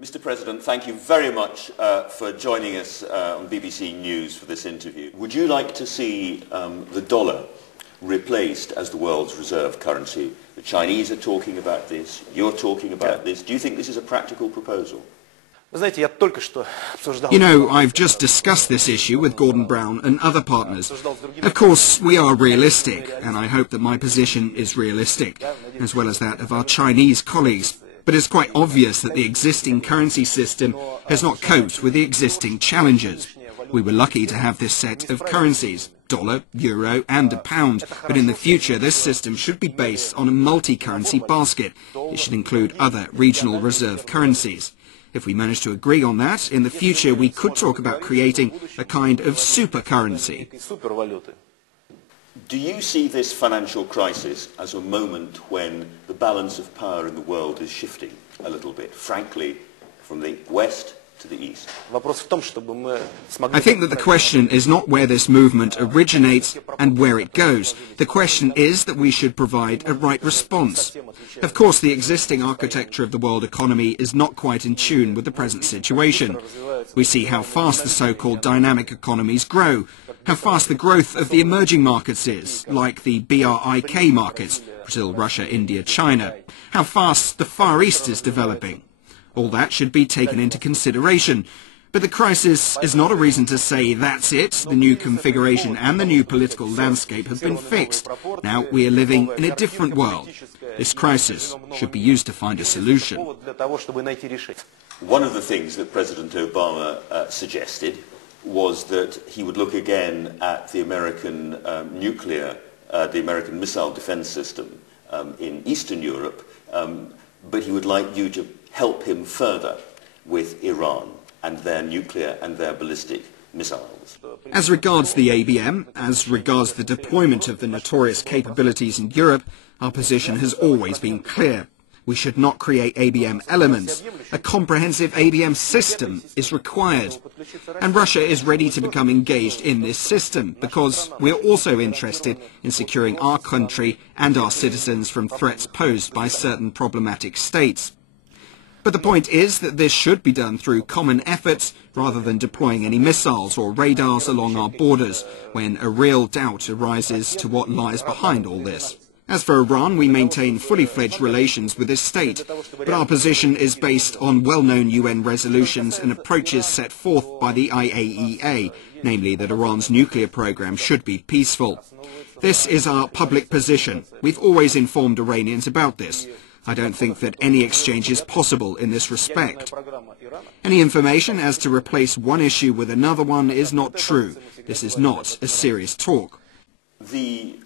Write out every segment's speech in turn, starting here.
Mr. President, thank you very much for joining us on BBC News for this interview. Would you like to see the dollar replaced as the world's reserve currency? The Chinese are talking about this, you're talking about this. Do you think this is a practical proposal? You know, I've just discussed this issue with Gordon Brown and other partners. Of course, we are realistic, and I hope that my position is realistic, as well as that of our Chinese colleagues. But it's quite obvious that the existing currency system has not coped with the existing challenges. We were lucky to have this set of currencies, dollar, euro and a pound, but in the future this system should be based on a multi-currency basket. It should include other regional reserve currencies. If we manage to agree on that, in the future we could talk about creating a kind of super currency. Do you see this financial crisis as a moment when the balance of power in the world is shifting a little bit, frankly, from the West to the East? I think that the question is not where this movement originates and where it goes. The question is that we should provide a right response. Of course, the existing architecture of the world economy is not quite in tune with the present situation. We see how fast the so-called dynamic economies grow, how fast the growth of the emerging markets is, like the BRIK markets, Brazil, Russia, India, China, how fast the Far East is developing. All that should be taken into consideration. But the crisis is not a reason to say that's it, the new configuration and the new political landscape have been fixed. Now we are living in a different world. This crisis should be used to find a solution. One of the things that President Obama suggested was that he would look again at the American the American missile defense system in Eastern Europe, but he would like you to help him further with Iran and their nuclear and their ballistic missiles. As regards the ABM, as regards the deployment of the notorious capabilities in Europe, our position has always been clear. We should not create ABM elements. A comprehensive ABM system is required. And Russia is ready to become engaged in this system because we are also interested in securing our country and our citizens from threats posed by certain problematic states. But the point is that this should be done through common efforts rather than deploying any missiles or radars along our borders when a real doubt arises to what lies behind all this. As for Iran, we maintain fully fledged relations with this state, but our position is based on well-known UN resolutions and approaches set forth by the IAEA, namely that Iran's nuclear program should be peaceful. This is our public position. We've always informed Iranians about this. I don't think that any exchange is possible in this respect. Any information as to replace one issue with another one is not true. This is not a serious talk. The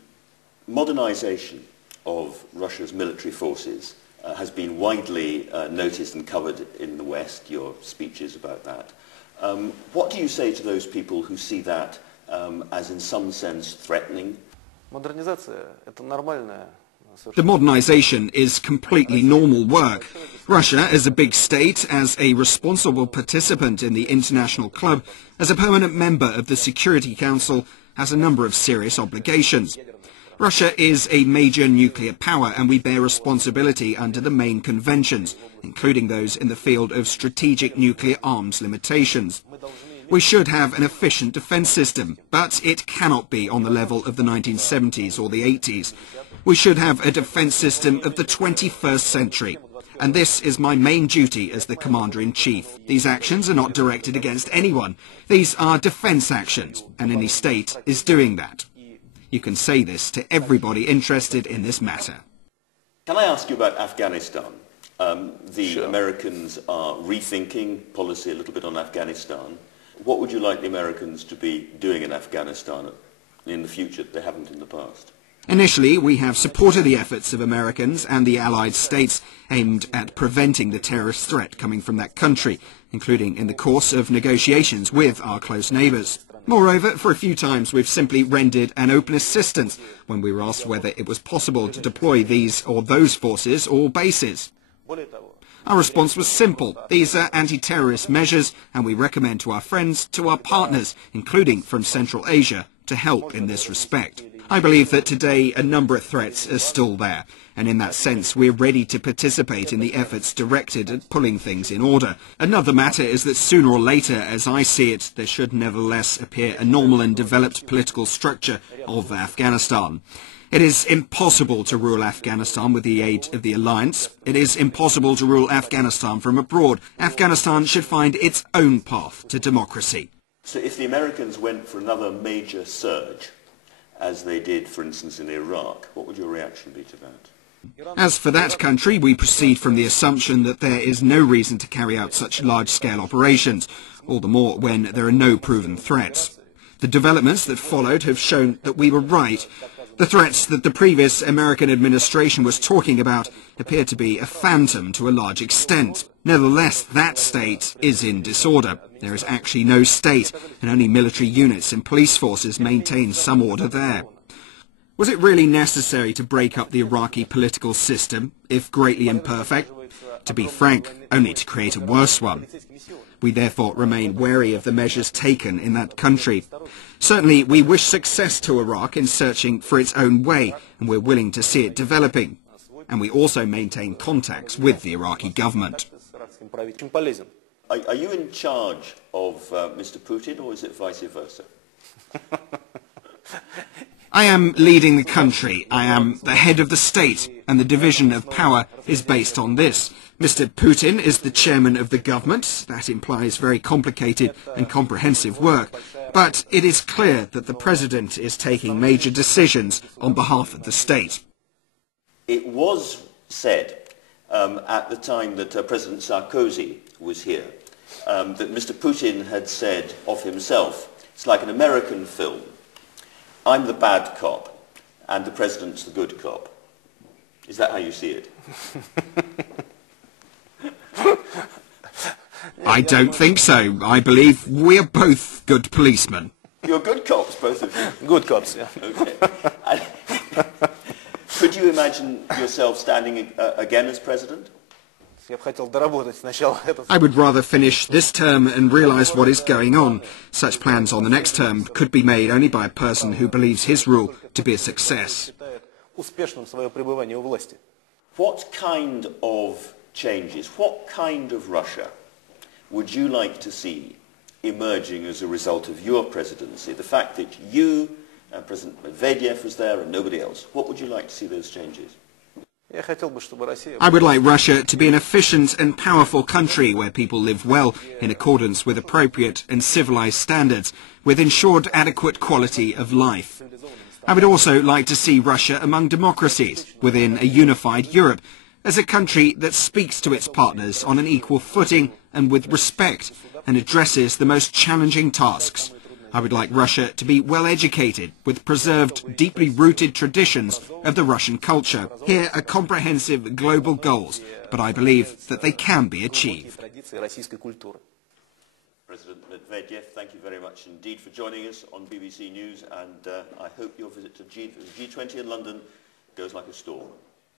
modernization of Russia's military forces has been widely noticed and covered in the West, your speeches about that. What do you say to those people who see that as in some sense threatening? The modernization is completely normal work. Russia, as a big state, as a responsible participant in the international club, as a permanent member of the Security Council, has a number of serious obligations. Russia is a major nuclear power and we bear responsibility under the main conventions, including those in the field of strategic nuclear arms limitations. We should have an efficient defense system, but it cannot be on the level of the 1970s or the 80s. We should have a defense system of the 21st century. And this is my main duty as the Commander-in-Chief. These actions are not directed against anyone. These are defense actions, and any state is doing that. You can say this to everybody interested in this matter. Can I ask you about Afghanistan? The Americans are rethinking policy a little bit on Afghanistan. What would you like the Americans to be doing in Afghanistan in the future that they haven't in the past? Initially, we have supported the efforts of Americans and the Allied states aimed at preventing the terrorist threat coming from that country, including in the course of negotiations with our close neighbours. Moreover, for a few times we've simply rendered an open assistance when we were asked whether it was possible to deploy these or those forces or bases. Our response was simple. These are anti-terrorist measures and we recommend to our friends, to our partners, including from Central Asia, to help in this respect. I believe that today a number of threats are still there, and in that sense we're ready to participate in the efforts directed at pulling things in order. Another matter is that sooner or later, as I see it, there should nevertheless appear a normal and developed political structure of Afghanistan. It is impossible to rule Afghanistan with the aid of the alliance. It is impossible to rule Afghanistan from abroad. Afghanistan should find its own path to democracy. So if the Americans went for another major surge, as they did, for instance, in Iraq, what would your reaction be to that? As for that country, we proceed from the assumption that there is no reason to carry out such large-scale operations, all the more when there are no proven threats. The developments that followed have shown that we were right. The threats that the previous American administration was talking about appear to be a phantom to a large extent. Nevertheless, that state is in disorder. There is actually no state, and only military units and police forces maintain some order there. Was it really necessary to break up the Iraqi political system, if greatly imperfect? To be frank, only to create a worse one. We therefore remain wary of the measures taken in that country. Certainly we wish success to Iraq in searching for its own way, and we're willing to see it developing. And we also maintain contacts with the Iraqi government. Are you in charge of Mr. Putin, or is it vice versa? I am leading the country. I am the head of the state, and the division of power is based on this. Mr. Putin is the chairman of the government. That implies very complicated and comprehensive work. But it is clear that the president is taking major decisions on behalf of the state. It was said at the time that President Sarkozy was here that Mr. Putin had said of himself, it's like an American film. I'm the bad cop, and the president's the good cop. Is that how you see it? I don't think so. I believe we're both good policemen. You're good cops, both of you? Good cops, yeah. Okay. Could you imagine yourself standing again as president? I would rather finish this term and realise what is going on. Such plans on the next term could be made only by a person who believes his rule to be a success. What kind of changes, what kind of Russia would you like to see emerging as a result of your presidency? The fact that you, President Medvedev was there and nobody else. What would you like to see those changes? I would like Russia to be an efficient and powerful country where people live well in accordance with appropriate and civilized standards, with ensured adequate quality of life. I would also like to see Russia among democracies within a unified Europe, as a country that speaks to its partners on an equal footing and with respect and addresses the most challenging tasks. I would like Russia to be well educated, with preserved, deeply rooted traditions of the Russian culture. Here are comprehensive global goals, but I believe that they can be achieved. President Medvedev, thank you very much indeed for joining us on BBC News, and I hope your visit to G20 in London goes like a storm.